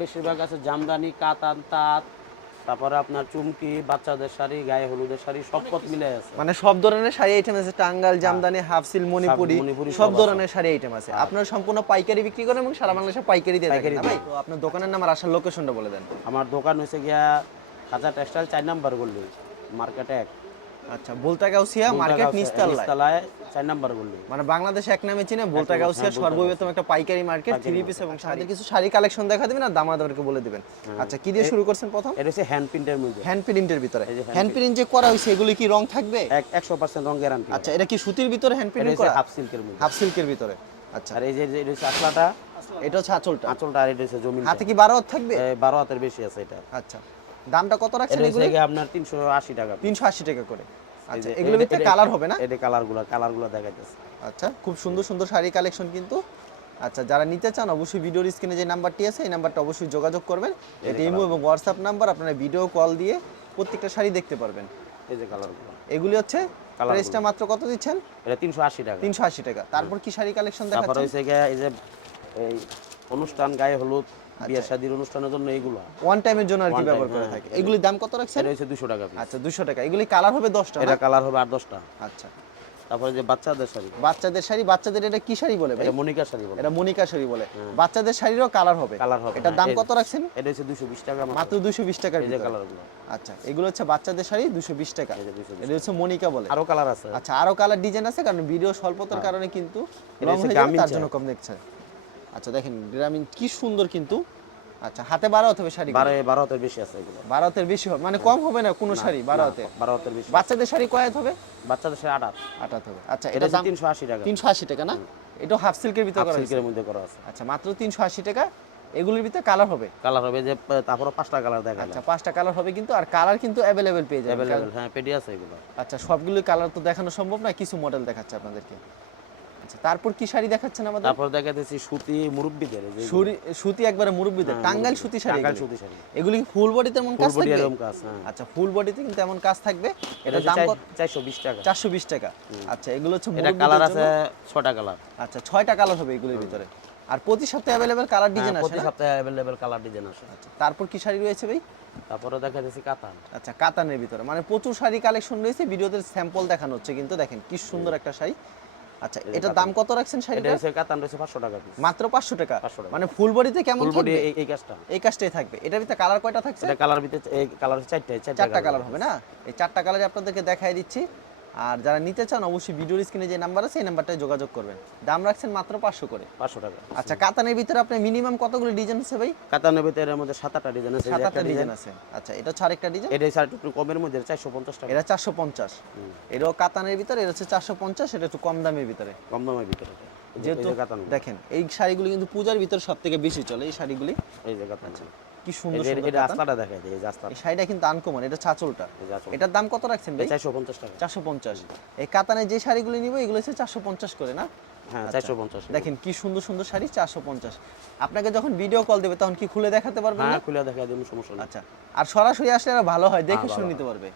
বেশিরভাগ আছে জামদানি কাতান তাঁত তারপরে আপনার চুমকি বাচ্চাদের শাড়ি গায়ে হলুদের শাড়ি সব পথ মিলে আছে। মানে সব ধরনের শাড়ি আইটেম আছে টাঙ্গাল জামদানি হাফসিল মণিপুরি মণিপুরি সব সব ধরনের শাড়ি আইটেম আছে। আপনার সম্পূর্ণ পাইকারি বিক্রি করেন এবং সারা বাংলাদেশে পাইকারি দিয়ে থাকেন। ভাই তো আপনার দোকানের নাম আর আসার লোকেশনটা বলে দেন। আমার দোকান হয়েছে গিয়া খাজা টেক্সটাইল চার নাম্বার গল্লি মার্কেট এক। আচ্ছা বলতা গাউসিয়া মার্কেট নিস্তালায়। চার নাম্বার গল্লি মানে বাংলাদেশে এক নামে চিনে বলতা গাউসিয়া হ্যাঁ, সর্ববৃহত্তম একটা পাইকারি মার্কেট থ্রি পিস এবং শাড়ি কিছু শাড়ি কালেকশন দেখা দিবেন আর দামাদারকে বলে দিবেন। আচ্ছা কি দিয়ে শুরু করছেন প্রথম? এটা হচ্ছে হ্যান্ড প্রিন্টের মধ্যে। হ্যান্ড প্রিন্টের ভিতরে। হ্যান্ড প্রিন্ট যে করা হয়েছে এগুলি কি রং থাকবে? এক একশো পার্সেন্ট রং গ্যারান্টি আচ্ছা এটা কি সুতির ভিতরে হ্যান্ড প্রিন্ট করা? হাফ সিল্কের মধ্যে। হাফ সিল্কের ভিতরে। আচ্ছা। আর এই যে এটা হচ্ছে আসলাটা এটা হচ্ছে আঁচলটা। আঁচলটা আর এটা হচ্ছে জমিন হাতে কি বারো হাত থাকবে? বারো হাতের বেশি আছে এটা। আচ্ছা। দামটা কত রাখছেন এগুলো? আপনার তিনশো আশি টাকা তিনশো আশি টাকা করে। আচ্ছা এগুলোর ভিতরে কালার হবে না? এটা কালারগুলা কালারগুলা দেখাইতেছে। আচ্ছা খুব সুন্দর সুন্দর শাড়ি কালেকশন কিন্তু। আচ্ছা যারা নিতে চান অবশ্যই ভিডিওর স্ক্রিনে যে নাম্বারটি আছে এই নাম্বারটা অবশ্যই যোগাযোগ করবেন। এটা ইমো এবং হোয়াটসঅ্যাপ নাম্বার আপনারা ভিডিও কল দিয়ে প্রত্যেকটা শাড়ি দেখতে পারবেন। এই যে কালারগুলো এগুলি হচ্ছে প্রাইসটা মাত্র কত দিচ্ছেন? এটা তিনশো আশি টাকা। তিনশো আশি টাকা। তারপর কি শাড়ি কালেকশন তারপর দেখাচ্ছেন? হয়েছে গিয়ে এই যে এই অনুষ্ঠান গায়ে হলুদ বিয়ের শাদির অনুষ্ঠানের জন্য এইগুলো ওয়ান টাইমের জন্য আর কি ব্যবহার করে হ্যাঁ। থাকে। এগুলির দাম কত রাখছেন? এটা হচ্ছে দুশো টাকা আচ্ছা দুশো টাকা। এগুলি কালার হবে দশটা এটা কালার হবে আট দশটা। আচ্ছা। তারপরে যে বাচ্চাদের শাড়ি। বাচ্চাদের শাড়ি বাচ্চাদের এটা কি শাড়ি বলে এটা মনিকা শাড়ি বলে। এটা মনিকা শাড়ি বলে। বাচ্চাদের শাড়িরও কালার হবে। কালার হবে এটার দাম হ্যাঁ, কত রাখছেন? এটা হচ্ছে দুশো বিশ টাকা মাত্র। মাত্র দুশো বিশ টাকার এই যে ভিতরে। কালারগুলো আচ্ছা এগুলো হচ্ছে বাচ্চাদের শাড়ি দুশো বিশ টাকা। এই যে 220 এটা হচ্ছে মনিকা বলে। আরও কালার আছে। আচ্ছা আরও কালার ডিজাইন আছে কারণ ভিডিও স্বল্পতার কারণে কিন্তু এটা হচ্ছে হয়ে তার জন্য কম দেখছেন। আচ্ছা দেখেন গ্রামীণ কি সুন্দর কিন্তু। আচ্ছা হাতে বারো হাতে শাড়ি বারো বারো হাতের বেশি আছে এগুলো। বারো হাতের বেশি হবে? মানে কম হবে না কোনো শাড়ি বারো হাতে বারো হাতের বেশি। বাচ্চাদের শাড়ি কয় হবে? বাচ্চাদের শাড়ি আট আট হবে। আচ্ছা এটা দাম তিনশো আশি টাকা। তিনশো আশি টাকা না? এটা হাফ সিল্কের ভিতরে করা সিল্কের মধ্যে করা আছে। আচ্ছা মাত্র তিনশো আশি টাকা। এগুলির ভিতরে কালার হবে? কালার হবে যে তারপরে পাঁচটা কালার দেখা আচ্ছা পাঁচটা কালার হবে কিন্তু আর কালার কিন্তু অ্যাভেলেবেল পেয়ে অ্যাভেলেবেল হ্যাঁ পেডি আছে এগুলো। আচ্ছা সবগুলো কালার তো দেখানো সম্ভব না কিছু মডেল দেখাচ্ছে আপনাদেরকে। আচ্ছা তারপর কি শাড়ি দেখাচ্ছেন আমাদের? তারপর দেখাতেছি সুতি মুরব্বিদের সুতি একবারে মুরব্বিদের হ্যাঁ, টাঙ্গাইল সুতি শাড়ি টাঙ্গাইল সুতি শাড়ি। এগুলি ফুল বডিতে এমন কাজ থাকবে? কাজ হ্যাঁ। আচ্ছা ফুল বডিতে কিন্তু এমন কাজ থাকবে? এটা দাম কত? চারশো বিশ টাকা। চারশো বিশ টাকা। আচ্ছা এগুলো হচ্ছে এটা কালার আছে ছটা কালার আচ্ছা ছয়টা কালার হবে এগুলির ভিতরে। আর প্রতি সপ্তাহে অ্যাভেলেবেল কালার ডিজাইন আছে প্রতি সপ্তাহে অ্যাভেলেবেল কালার ডিজাইন আছে আচ্ছা তারপর কি শাড়ি রয়েছে ভাই? তারপরে দেখাতেছি কাতান। আচ্ছা কাতানের ভিতরে। মানে প্রচুর শাড়ি কালেকশন রয়েছে ভিডিওতে স্যাম্পল দেখানো হচ্ছে কিন্তু দেখেন কি সুন্দর একটা শাড়ি। আচ্ছা এটা এটার দাম কত রাখছেন এটা শাড়িটা হচ্ছে কাতান রয়েছে পাঁচশো টাকা পিস মাত্র পাঁচশো টাকা? 500 টাকা। মানে ফুল বডিতে কেমন ফুল বডি থাকবে? এই কাজটা। এই কাজটাই থাকবে। এটার ভিতরে কালার কয়টা থাকছে? এটা কালার ভিতরে এই কালার হচ্ছে চারটে চারটা কালার হবে না? এই চারটা কালার আপনাদেরকে দেখাই দিচ্ছি। আর যারা নিতে চান অবশ্যই ভিডিওর স্ক্রিনে যে নাম্বার আছে এই নাম্বারটায় যোগাযোগ করবেন। দাম রাখছেন মাত্র পাঁচশো করে। পাঁচশো টাকা। আচ্ছা কাতানের ভিতরে আপনি মিনিমাম কতগুলো ডিজাইন আছে ভাই? কাতানের ভিতরে এর মধ্যে সাত আটটা ডিজাইন আছে সাত আটটা ডিজাইন আছে। আচ্ছা এটা হচ্ছে আরেকটা ডিজাইন এটা হচ্ছে একটু কমের মধ্যে চারশো পঞ্চাশ টাকা। এটা চারশো পঞ্চাশ। এটাও কাতানের ভিতরে এটা হচ্ছে চারশো পঞ্চাশ এটা একটু কম দামের ভিতরে। কম দামের ভিতরে। যেহেতু দেখেন এই শাড়িগুলি কিন্তু পূজার ভিতরে সব থেকে বেশি চলে এই শাড়িগুলি। এই যে কাতান কি সুন্দর এটা কাতান। যায় এই শাড়িটা কিন্তু আনকমন এটা ছাচলটা। এটার দাম কত রাখছেন ভাই? চারশো পঞ্চাশ টাকা। চারশো পঞ্চাশ। এই কাতানের যে শাড়িগুলি নিব এগুলো হচ্ছে চারশো পঞ্চাশ করে না? হ্যাঁ আচ্ছা। চারশো পঞ্চাশ। দেখেন কি সুন্দর সুন্দর শাড়ি চারশো পঞ্চাশ। আপনাকে যখন ভিডিও কল দেবে তখন কি খুলে দেখাতে পারবেন হ্যাঁ না? খুলে দেখা দিন সমস্যা নেই। আচ্ছা। আর সরাসরি আসলে আরও ভালো হয় দেখে হ্যাঁ, শুনে নিতে পারবে।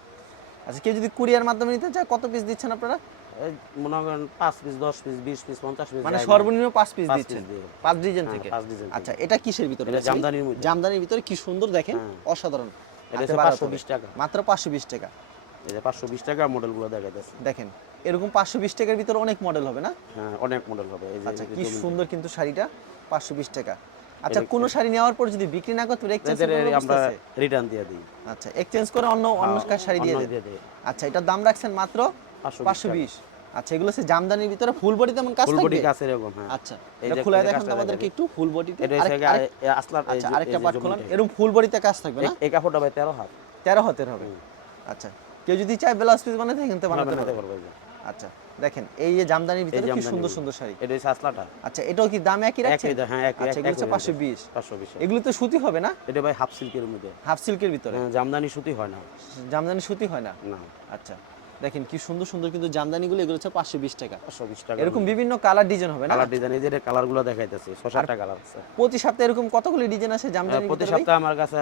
আচ্ছা কেউ যদি কুরিয়ার মাধ্যমে নিতে চায় কত পিস দিচ্ছেন আপনারা? মনে করেন পাঁচ পিস দশ পিস বিশ পিস পঞ্চাশ পিস মানে সর্বনিম্ন পাঁচ পিস দিচ্ছেন? piece পাঁচ ডিজাইন হ্যাঁ, থেকে? পাঁচ design আচ্ছা এটা কিসের ভিতরে জামদানির মধ্যে। জামদানির ভিতরে কি সুন্দর দেখেন? হ্যাঁ। অসাধারণ। এটা পাঁচশো বিশ টাকা। মাত্র পাঁচশো বিশ টাকা। এই পাঁচশো বিশ টাকা মডেলগুলো দেখাইতেছে। দেখেন এরকম পাঁচশো বিশ টাকার ভিতরে অনেক মডেল হবে না? হ্যাঁ অনেক মডেল হবে। আচ্ছা কি সুন্দর কিন্তু শাড়িটা পাঁচশো বিশ টাকা। আচ্ছা কোনো শাড়ি নেওয়ার পর যদি বিক্রি না করতে এর কোনো আমরা রিটার্ন দিয়ে দিই। আচ্ছা এক্সচেঞ্জ করে অন্য অন্য শাড়ি দিয়ে দেন। দিই। আচ্ছা এটার দাম রাখছেন মাত্র পাঁচশো পাঁচশো বিশ। আচ্ছা এগুলো হচ্ছে জামদানির ভিতরে ফুল বডি তেমন কাজ ফুল বডি কাছে এরকম হ্যাঁ। আচ্ছা এটা খুলে দেখান আমাদেরকে একটু ফুল বডিতে এটা হচ্ছে আসলার আচ্ছা আরেকটা পাট খোলান। এরকম ফুল বডিতে কাজ থাকবে না? এই- কাপড়টা ভাই তেরো হাত। তেরো হাতের হবে। আচ্ছা কেউ যদি চায় ব্লাউজ পিস বানাতে কিন্তু বানাতে পারবে। আচ্ছা দেখেন এই যে জামদানির ভিতরে কি সুন্দর সুন্দর শাড়ি। এটা হচ্ছে আসলাটা। আচ্ছা এটাও কি দাম একই রাখছেন একই হ্যাঁ একই আচ্ছা এগুলো হচ্ছে পাঁচশো বিশ। পাঁচশো বিশ। এগুলো তো সুতি হবে না? এটা ভাই হাফ সিল্কের মধ্যে। হাফ সিল্কের ভিতরে? হ্যাঁ, জামদানি সুতি হয় না। জামদানি সুতি হয় না? না। আচ্ছা। দেখেন কি সুন্দর সুন্দর কিন্তু জামদানিগুলো এগুলো হচ্ছে পাঁচশো বিশ টাকা। পাঁচশো বিশ টাকা। এরকম বিভিন্ন কালার ডিজাইন হবে না? কালার ডিজাইন এই যে কালারগুলো দেখাইতেছে ছয় সাতটা কালার আছে। প্রতি সপ্তাহে এরকম কতগুলি ডিজাইন আছে জামদানি প্রতি সপ্তাহে আমার কাছে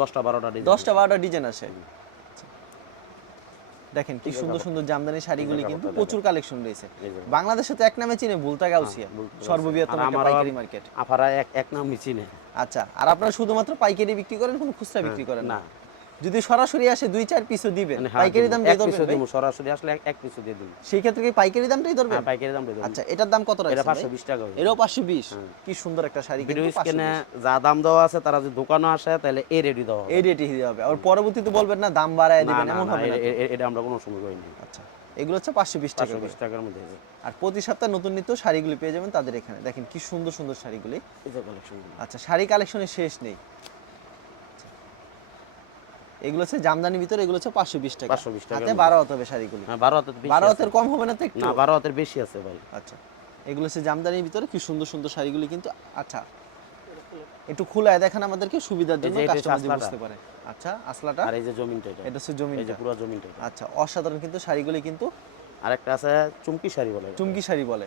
দশটা বারোটা ডিজাইন দশটা বারোটা ডিজাইন আছে দেখেন কি সুন্দর সুন্দর জামদানি শাড়িগুলি কিন্তু প্রচুর কালেকশন রয়েছে। বাংলাদেশে তো এক নামে চিনে বুলতা গাউসিয়া হ্যাঁ, সর্ববৃহত্তম পাইকারি মার্কেট আপারা এক এক নাম মিচিনে আচ্ছা আর আপনারা শুধুমাত্র পাইকারি বিক্রি করেন কোনো খুচরা বিক্রি করেন না? না। যদি সরাসরি আসে দুই চার পিসও দিবেন মানে হ্যাঁ, পাইকারি দাম দিয়ে ভাই? দিব, সরাসরি আসলে এক- পিসও দিয়ে দিন সেই ক্ষেত্রে কি পাইকারি দামটাই ধরবেন হ্যাঁ পাইকারি দাম দিয়ে দিন আচ্ছা এটার দাম কত এটা রাখছেন ভাই? বিশ টাকা হইবে। এটাও পাঁচশো বিশ হ্যাঁ। কি সুন্দর একটা শাড়ি ভিডিও স্ক্যানে যা দাম দেওয়া আছে তারা যদি দোকানে আসে তাহলে এই রেডি দেওয়া হবে এই রেটে দিতে হবে আর পরবর্তীতে বলবেন না দাম বাড়ায় দিবেন এমন হবে না এ- এ- এ- এটা আমরা কোনো সময় করিনি আচ্ছা এগুলো হচ্ছে পাঁচশো বিশ টাকা। বিশ টাকার মধ্যে। আর প্রতি সপ্তাহে নতুন নিত্য শাড়িগুলি পেয়ে যাবেন তাদের এখানে দেখেন কি সুন্দর সুন্দর শাড়িগুলি এই যে collection আচ্ছা শাড়ি কালেকশনের শেষ নেই। এগুলো হচ্ছে জামদানির ভিতরে এগুলো হচ্ছে পাঁচশো বিশ টাকা। 520 টাকার হাতে মধ্যে। বারো হতে হবে শাড়িগুলি হ্যাঁ বারো হাতের বেশি বারো আছে। হাতের কম হবে না তো একটু? না বারো হাতের বেশি আছে ভাই। আচ্ছা এগুলো হচ্ছে জামদানির ভিতরে কি সুন্দর সুন্দর শাড়িগুলি কিন্তু আচ্ছা। একটু খোলায় দেখেন আমাদেরকে সুবিধার জন্য কাস্টমার বুঝতে পারে। আচ্ছা আসলাটা? আর এই যে জমিনটা এটা। এটা হচ্ছে এই যে পুরো জমিনটা আচ্ছা অসাধারণ কিন্তু শাড়িগুলি কিন্তু আরেকটা আছে চুমকি শাড়ি বলে চুমকি শাড়ি বলে।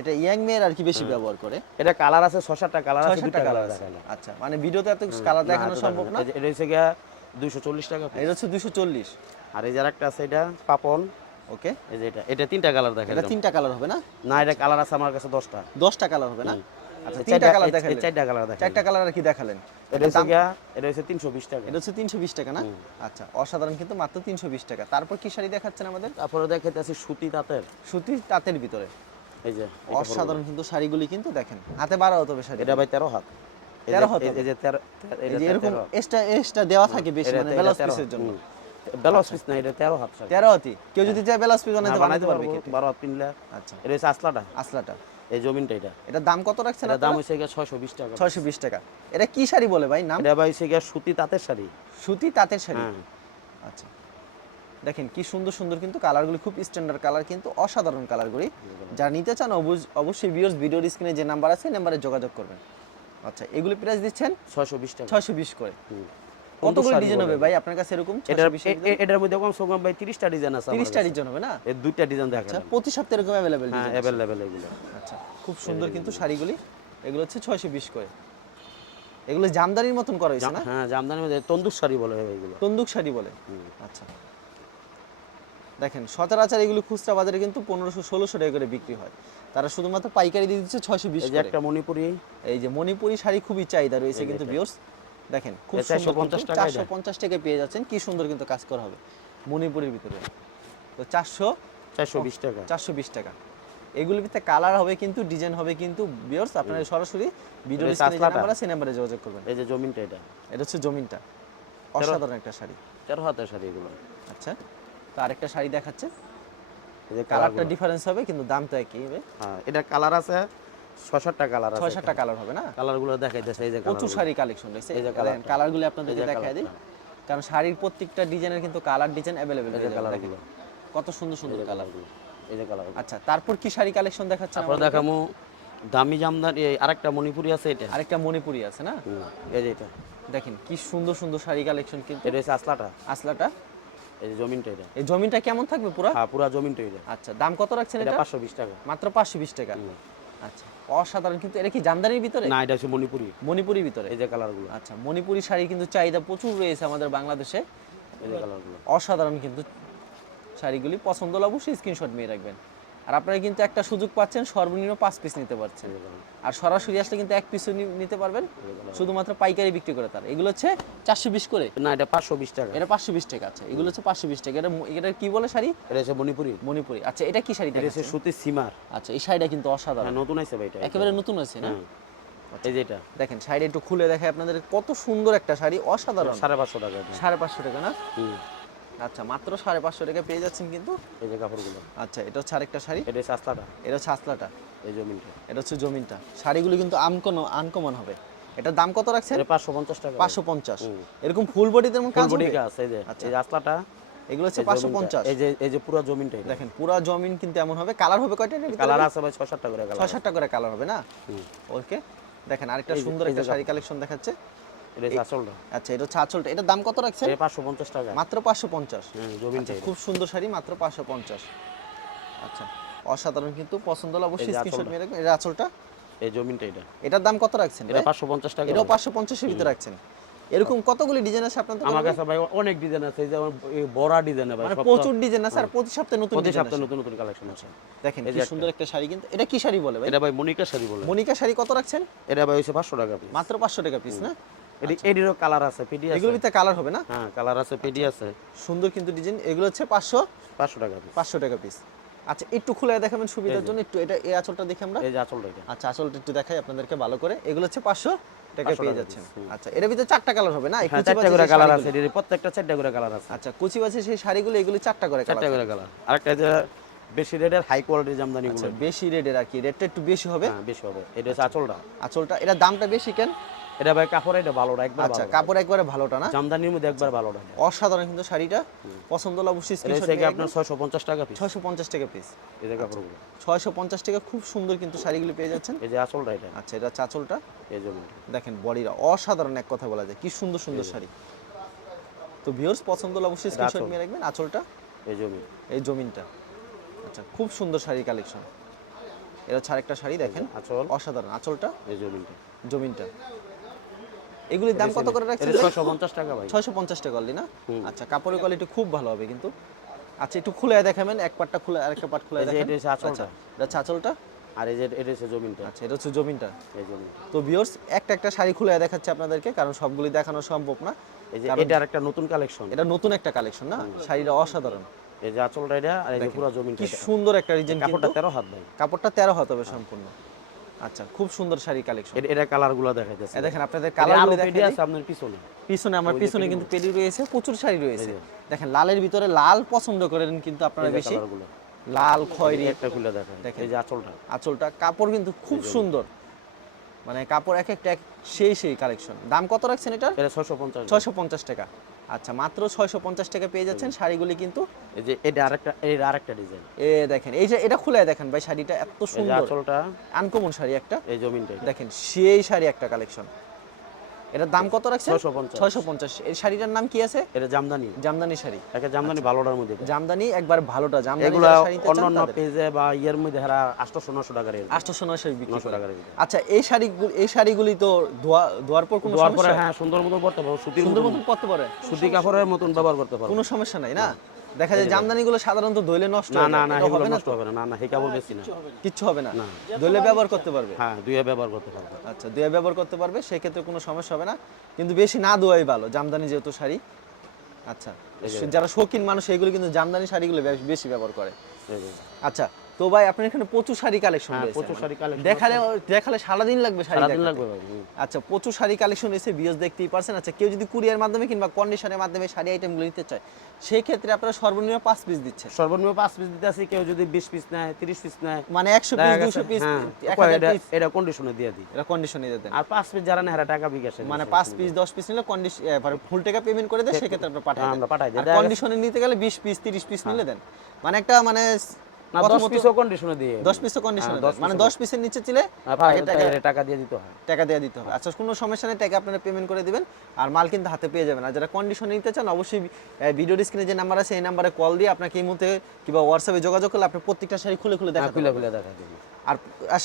এটা ইয়াং মেয়ের আর কি বেশি ব্যবহার করে। এটা কালার আছে ছয় সাতটা কালার আছে সাতটা কালার কালার আছে। আচ্ছা মানে ভিডিওতে এত কালার দেখানো সম্ভব না। এটা হচ্ছে গিয়া দুইশো চল্লিশ টাকা। এটা হচ্ছে দুশো চল্লিশ। আর এই যে আরেকটা আছে এটা পাপন। ওকে। এই যে এটা এটা তিনটা কালার এটা তিনটা কালার হবে না? না এটা কালার আছে আমার কাছে দশটা। দশটা কালার হবে না? আচ্ছা চারটা- কালার দেখালেন। চারটা কালার চারটা কালার আর কি দেখালেন? এটা হচ্ছে এটা হচ্ছে তিনশো বিশ টাকা। এটা হচ্ছে তিনশো বিশ টাকা না? আচ্ছা অসাধারণ কিন্তু মাত্র তিনশো বিশ টাকা। তারপর কি শাড়ি দেখাচ্ছেন আমাদের? তারপরে দেখাইতে আছে সুতি তাঁতের। সুতি তাঁতের ভিতরে। এই যে অসাধারণ কিন্তু শাড়িগুলি কিন্তু দেখেন। হাতে বাড়া হতে হবে শাড়ি এটা ভাই তেরো হাত। এই যে- 13 হাত এই- যে তেরো তেরো- এটা এরকম এক্সট্রা এক্সট্রা দেওয়া থাকে বেশি মানে ব্লাউজ পিসের জন্য। ব্লাউজ পিস না এটা তেরো হাত তেরো হাতি। কেউ যদি চায় ব্লাউজ পিস বানাইতে হ্যাঁ, বানাইতে পারবে বারো হাত পিনলে। আচ্ছা। এটা হচ্ছে আসলাটা আসলাটা এই জমিনটা এটা। এটার দাম কত রাখছেন এটার দাম হচ্ছে গিয়া ছয়শো বিশ টাকা। ছয়শো বিশ টাকা। এটা কি শাড়ি বলে ভাই? নাম? এটা ভাই হচ্ছে গিয়া সুতি তাঁতের শাড়ি। সুতি তাঁতের শাড়ি? হ্যাঁ। আচ্ছা। দেখেন কি সুন্দর সুন্দর কিন্তু কালারগুলি খুব স্ট্যান্ডার্ড কালার কিন্তু অসাধারণ কালারগুলি যা নিতে চান অবশ্য- অবশ্যই ভিডিওর স্ক্রিনে যে নাম্বার আছে নাম্বারে যোগাযোগ করবেন। আচ্ছা এগুলি প্রাইস দিচ্ছেন? ছয়শো বিশ টাকা। ছয়শো বিশ করে। কতগুলো ডিজাইন হবে ভাই? আপনার কাছে এরকম এটার 620 এটার মধ্যে কম ভাই ডিজাইন আছে। ডিজাইন হবে না? এই দুইটা ডিজাইন দেখা আচ্ছা প্রতি সপ্তাহে এরকম অ্যাভেলেবেল হ্যাঁ অ্যাভেলেবেল এগুলো। আচ্ছা খুব সুন্দর কিন্তু শাড়িগুলি। এগুলো হচ্ছে ছয়শো বিশ করে। এগুলো জামদানির মতন করা হয়েছে না? হ্যাঁ জামদানির মধ্যে তন্দুক শাড়ি বলে এগুলো। তন্দুক শাড়ি বলে? আচ্ছা। দেখেন সচরাচর এগুলো খুচরা বাজারে কিন্তু পনেরোশো ষোলোশো টাকা করে বিক্রি হয়। তারা শুধুমাত্র পাইকারি দিয়ে দিচ্ছে ছয়শো বিশ একটা মণিপুরি। এই যে মণিপুরি শাড়ি খুবই চাহিদা রয়েছে কিন্তু বিয়র্স দেখেন খুব এটা 450 টাকায় চারশো পঞ্চাশ টাকায় পেয়ে যাচ্ছেন। কি সুন্দর কিন্তু কাজ করা হবে মণিপুরের ভিতরে। তো চারশো চারশো বিশ টাকা। চারশো বিশ টাকা। এগুলোর ভিতরে কালার হবে কিন্তু ডিজাইন হবে কিন্তু বিয়র্স আপনারা সরাসরি ভিডিও। নাম্বার আছে নাম্বারে যোগাযোগ করবেন। এই যে জমিনটা এটা। এটা হচ্ছে জমিনটা। অসাধারণ একটা শাড়ি। তেরো হাতের শাড়ি এগুলো। আচ্ছা তো আরেকটা শাড়ি দেখাচ্ছে। যে কালারটা ডিফারেন্স হবে কিন্তু দাম তো একই হবে হ্যাঁ এটা কালার আছে ছয় কালার আছে ছয় কালার হবে না? কালারগুলো দেখাইতেছে এই যে প্রচুর শাড়ি কালেকশন রয়েছে। এই যে দেখেন, কালারগুলো আপনাদেরকে যে দিই। কারণ শাড়ির প্রত্যেকটা ডিজাইনের কিন্তু কালার ডিজাইন অ্যাভেলেবেল এই যে কালারগুলো কত সুন্দর সুন্দর কালার কালারগুলো এই যে কালার আচ্ছা তারপর কি শাড়ি কালেকশন দেখাচ্ছেন তারপর? দেখামু দামি জামদানি আরেকটা মণিপুরি আছে এটা। আরেকটা মণিপুরি আছে না? এই যে এটা। দেখেন কি সুন্দর সুন্দর শাড়ি কালেকশন কিন্তু। এটা হচ্ছে আসলাটা আসলাটা এই জমিনটা এটা। এই জমিনটা কেমন থাকবে পুরো? হ্যাঁ পুরা জমিনটা এটা। আচ্ছা দাম কত রাখছেন এটা এটা? পাঁচশো বিশ টাকা। মাত্র পাঁচশো বিশ টাকা। হুম। আচ্ছা অসাধারণ। কিন্তু এটা কি জামদানির ভিতরে? না এটা হচ্ছে মণিপুরি। মণিপুরির ভিতরে? এই যে কালারগুলো। আচ্ছা মণিপুরি শাড়ি কিন্তু চাহিদা প্রচুর রয়েছে আমাদের বাংলাদেশে। এই যে কালারগুলো। অসাধারণ কিন্তু শাড়িগুলি। পছন্দ হলে অবশ্যই স্ক্রিনশট নিয়ে রাখবেন। আর আপনারা কিন্তু একটা সুযোগ পাচ্ছেন সর্বনিম্ন পাঁচ পিস নিতে পারছেন। এই আর সরাসরি আসলে কিন্তু এক পিসও নিতে পারবেন। এই। শুধুমাত্র পাইকারি বিক্রি করে তার। এগুলো হচ্ছে চারশো বিশ করে। না এটা পাঁচশো বিশ টাকা। এটা পাঁচশো বিশ টাকা আছে। এগুলো হচ্ছে পাঁচশো বিশ টাকা। এটা এটা কি বলে শাড়ি? এটা হচ্ছে মণিপুরি। মণিপুরি। আচ্ছা এটা কি শাড়ি এটা? সুতির সিমার। আচ্ছা এই শাড়িটা কিন্তু অসাধারণ। হ্যাঁ নতুন আছে ভাই এটা। একেবারে নতুন আছে না? হ্যাঁ। এই যে এটা। দেখেন শাড়ি একটু খুলে দেখায় আপনাদের কত সুন্দর একটা শাড়ি। অসাধারণ। সাড়ে পাঁচশো টাকা সাড়ে পাঁচশো টাকা না? আচ্ছা মাত্র সাড়ে পাঁচশো টাকা পেয়ে যাচ্ছেন কিন্তু? এই যে কাপড়গুলো। আচ্ছা এটা হচ্ছে আরেকটা শাড়ি? এটা হচ্ছে আসলাটা এটা হচ্ছে আসলাটা এই জমিনটা। এটা হচ্ছে জমিনটা। শাড়িগুলো কিন্তু আনকন আনকমন হবে। এটার দাম কত রাখছেন? পাঁচশো পঞ্চাশ টাকা। পাঁচশো পঞ্চাশ। এরকম ফুল বডি তেমন কাজ বডি? গাছ এই যে আচ্ছা। এই আসলাটা এগুলো হচ্ছে পাঁচশো পঞ্চাশ। এই যে এই যে পুরো জমিনটা দেখেন পুরো জমিন কিন্তু এমন হবে। কালার হবে কয়টা কালার আছে ভাই ছয় সাতটা করে ছয় সাতটা করে কালার হবে না? ওকে দেখেন আরেকটা সুন্দর একটা শাড়ি কালেকশন দেখাচ্ছে। আচ্ছা এটা হচ্ছে আঁচলটা এটার দাম কত রাখছেন? পাঁচশো পঞ্চাশ টাকা। মাত্র পাঁচশো পঞ্চাশ। আচ্ছা এটা। খুব সুন্দর শাড়ি মাত্র পাঁচশো পঞ্চাশ। আচ্ছা অসাধারণ কিন্তু পছন্দ হলে অবশ্যই স্ক্রিনশট আঁচলটা। রাখবেন। এটা আঁচলটা? এই জমিনটা এটা। এটার দাম কত রাখছেন এটা ভাই? পাঁচশো পঞ্চাশ টাকা এটাও পাঁচশো পঞ্চাশের ভিতরে রাখছেন। এরকম কতগুলি ডিজাইন আছে আপনার আমার কাছে ভাই অনেক ডিজাইন আছে যেমন বড়া ডিজাইন ভাই মানে প্রচুর ডিজাইন আছে আর প্রতি সপ্তাহে নতুন প্রতি সপ্তাহে নতুন নতুন কালেকশন আছে। দেখেন কি সুন্দর একটা শাড়ি কিন্তু। এটা কি শাড়ি বলে ভাই? এটা ভাই মনিকা শাড়ি বলে। মনিকা শাড়ি কত রাখছেন? এটা ভাই হচ্ছে পাঁচশো টাকা পিস মাত্র পাঁচশো টাকা পিস না? এটি এটিরও কালার আছে পিডি আছে। এগুলোর ভিতরে কালার হবে না? হ্যাঁ কালার আছে পিডি আছে। সুন্দর কিন্তু ডিজাইন এগুলো হচ্ছে পাঁচশো পাঁচশো টাকা পিস পাঁচশো টাকা পিস আচ্ছা একটু খুলে দেখাবেন সুবিধার জন্য একটু এটা এই আঁচলটা দেখি আমরা। এই যে আচলটা আচ্ছা আঁচলটা একটু দেখাই আপনাদেরকে ভালো করে। এগুলো হচ্ছে পাঁচশো টাকা পেয়ে যাচ্ছেন। আচ্ছা এর ভিতরে চারটা কালার হবে না? হ্যাঁ চারটা করে কালার আছে এটির প্রত্যেকটা চারটা করে কালার আছে। আচ্ছা কুচি সেই শাড়িগুলো এগুলো চারটা করে চারটা করে কালার আরেকটা যে বেশি রেটের হাই কোয়ালিটির জামদানি আচ্ছা গুলো। বেশি রেটের আর কি রেটটা একটু বেশি হবে। হ্যাঁ বেশি হবে। এটা হচ্ছে আচলটা। আঁচলটা এটা দামটা বেশি কেন? এটা ভাই কাপড় এটা ভালোটা একবার আচ্ছা কাপড় একবারে ভালোটা না? জামদানির মধ্যে একবার ভালোটা। অসাধারণ কিন্তু শাড়িটা। পছন্দ হলে অবশ্যই স্ক্রিনশট হচ্ছে কি আপনার ছয়শো পঞ্চাশ টাকা পিস ছয়শো পঞ্চাশ টাকা পিস এই যে কাপড়গুলো। ছয়শো পঞ্চাশ টাকা খুব সুন্দর কিন্তু শাড়িগুলো পেয়ে যাচ্ছেন। এই যে আচলটা এটা। আচ্ছা এটা চাচলটা। এই জন্য দেখেন বডিরা অসাধারণ এক কথা বলা যায়। কি সুন্দর সুন্দর শাড়ি। তো ভিউয়ার্স পছন্দ হলে অবশ্যই স্ক্রিনশট। নিয়ে রাখবেন। আঁচলটা? এই জমি। এই জমিনটা। আচ্ছা খুব সুন্দর শাড়ি কালেকশন এটা হচ্ছে একটা শাড়ি দেখেন। আঁচল। অসাধারণ। আঁচলটা? এই জমিটা জমিনটা। এগুলির দাম কত করে রাখছেন? এটা ছয়শো পঞ্চাশ টাকা ভাই। ছয়শো পঞ্চাশ টাকা অনলি না? আচ্ছা কাপড়ের কোয়ালিটি খুব ভালো হবে কিন্তু। আচ্ছা একটু খুলে দেখাবেন এক পাটটা খুলে আরেকটা পাট খুলে এই যে এটা আঁচলটা। আচ্ছা এটা হচ্ছে আঁচলটা? আর এই যে এটা হচ্ছে জমিনটা। আচ্ছা এটা হচ্ছে জমিনটা। এই জমিটা তো ভিউয়ার্স একটা একটা শাড়ি খুলে দেখাচ্ছে আপনাদেরকে কারণ সবগুলি দেখানো সম্ভব না। এই যে এটা একটা নতুন কালেকশন এটা নতুন একটা কালেকশন না? শাড়িটা অসাধারণ। এই যে আচলটা এটা আর এই যে পুরো জমিনটা কি সুন্দর একটা ডিজাইন কাপড়টা তেরো হাত ভাই। কাপড়টা তেরো হাত হবে সম্পূর্ণ। আচ্ছা খুব সুন্দর শাড়ি কালেকশন এটা- এটা কালারগুলো দেখাইতেছে দেখেন আপনাদের কালার কালার পেডি আছে আপনার পিছনে। পিছনে আমার পিছনে কিন্তু পেডি রয়েছে প্রচুর শাড়ি রয়েছে। দেখেন লালের ভিতরে লাল পছন্দ করেন কিন্তু আপনারা বেশি। লাল খয়েরি। একটা খুলে দেখেন দেখেন। এই যে আচলটা। আঁচলটা কাপড় কিন্তু খুব সুন্দর। মানে কাপড় এক একটা সেই সেই কালেকশন দাম কত রাখছেন এটা ছয়শো পঞ্চাশ। ছয়শো পঞ্চাশ টাকা। আচ্ছা মাত্র ছয়শো পঞ্চাশ টাকা পেয়ে যাচ্ছেন। শাড়িগুলি কিন্তু এই যে এটা আরেকটা এই আরেকটা ডিজাইন। এ দেখেন এই যে এটা খুলে দেখেন ভাই শাড়িটা এত সুন্দর। আচলটা। আনকমন শাড়ি একটা। এই জমিনটা। দেখেন সেই শাড়ি একটা কালেকশন। এটার দাম কত 650 ছয়শো পঞ্চাশ। এই শাড়িটার নাম কি আছে? এটা জামদানি। জামদানি শাড়ি। একটা জামদানি ভালোটার মধ্যে জামদানি একবার ভালোটা। জামদানি শাড়ি অন্যান্য তাদের। পেজে বা ইয়ের মধ্যে হারা আটশো নশো নশো আচ্ছা এই শাড়িগুলি এই শাড়িগুলি তো ধোয়া ধোয়ার পর কোনো পরে সমস্যা? হ্যাঁ সুন্দর মতো পড়তে পারব সুতির সুন্দর মতো পরতে পারে সুতি কাপড়ের মতন ব্যবহার করতে পারব। কোনো সমস্যা নাই না। দেখা যায় জামদানিগুলো সাধারণত দইলে নষ্ট না না না এগুলো নষ্ট হবে না না না হেকা বলবে না। কিচ্ছু হবে না। দইলে ব্যবহার করতে পারবে? হ্যাঁ দুইয়ে ব্যবহার করতে পারবে। আচ্ছা দুয়ে ব্যবহার করতে পারবে সেক্ষেত্রে কোনো সমস্যা হবে না। কিন্তু বেশি না ধোয়াই ভালো জামদানি যেহেতু শাড়ি। আচ্ছা যারা শৌখিন মানুষ এইগুলো কিন্তু জামদানি শাড়িগুলো বেশি ব্যবহার করে। আচ্ছা তো ভাই আপনার এখানে প্রচুর শাড়ি কালেকশন হ্যাঁ রয়েছে প্রচুর শাড়ি কালেকশন দেখালে দেখালে সারাদিন লাগবে শাড়ি সারাদিন দেখাতে। লাগবে ভাই আচ্ছা প্রচুর শাড়ি কালেকশন এসে বিয়স দেখতেই পারছেন। আচ্ছা কেউ যদি কুরিয়ার মাধ্যমে কিংবা কন্ডিশনের মাধ্যমে শাড়ি আইটেমগুলো নিতে চায় সেই ক্ষেত্রে আপনারা সর্বনিম্ন পাঁচ পিস দিচ্ছেন। সর্বনিম্ন পাঁচ পিস দিতে আসি কেউ যদি বিশ পিস নেয় তিরিশ পিস নেয় মানে একশো পিস দেখা গেছে, দুশো পিস হ্যাঁ, এক কয় হাজার এটা- পিস এটা কন্ডিশনে দিয়ে দিই। এটা কন্ডিশনে দিয়ে দেন। আর পাঁচ পিস যারা নেয় এরা টাকা বিকাশে মানে দিছে। পাঁচ পিস দশ পিস নিলে কন্ডিশন ফুল টাকা পেমেন্ট করে দেয় সেক্ষেত্রে আপনারা পাঠাই হ্যাঁ, দেন। আমরা পাঠাই দিই। আর কন্ডিশনে নিতে গেলে বিশ পিস তিরিশ পিস নিলে দেন। মানে একটা মানে না দশ প্রথমত- পিসও কন্ডিশনে দিয়ে দশ পিসও কন্ডিশনে হ্যাঁ, মানে piece-ও দশ পিসের নিচে ছিলে আর ভাই, আগে টাকা টাকা- টাকা দিয়ে দিতে হয়। টাকা দিয়ে দিতে হবে। আচ্ছা কোনো সমস্যা নেই টাকা আপনারা পেমেন্ট করে দিবেন। আর মাল কিন্তু হাতে পেয়ে যাবেন। আর যারা কন্ডিশনে নিতে চান অবশ্যই ভিডিও স্ক্রিনে যে নাম্বার আছে এই নাম্বারে কল দিয়ে আপনাকে এই মুহূর্তে কিংবা হোয়াটসঅ্যাপে যোগাযোগ করলে আপনি প্রত্যেকটা শাড়ি খুলে খুলে দেখা খুলে। খুলে দেখা আর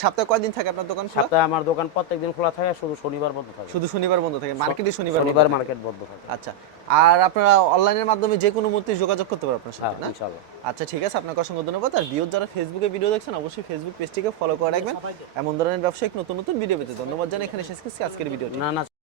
সপ্তাহে কয়দিন থাকে আপনার দোকান সপ্তাহে আমার দোকান প্রত্যেকদিন খোলা থাকে শুধু শনিবার বন্ধ থাকে। শুধু শনিবার বন্ধ থাকে মার্কেটে শনিবার শনিবার মার্কেট বন্ধ থাকে। আচ্ছা আর আপনারা অনলাইনের মাধ্যমে যে কোনো মুহূর্তে যোগাযোগ করতে পারবেন আপনার হ্যাঁ সাথে না আচ্ছা ঠিক আছে আপনাকে অসংখ্য ধন্যবাদ। আর ভিউ যারা ফেসবুকে ভিডিও দেখছেন অবশ্যই ফেসবুক পেজটিকে ফলো করে রাখবেন। এমন ধরনের ব্যবসায়িক নতুন নতুন ভিডিও পেতে ধন্যবাদ জানাই। এখানে শেষ করছি আজকের ভিডিওটি না না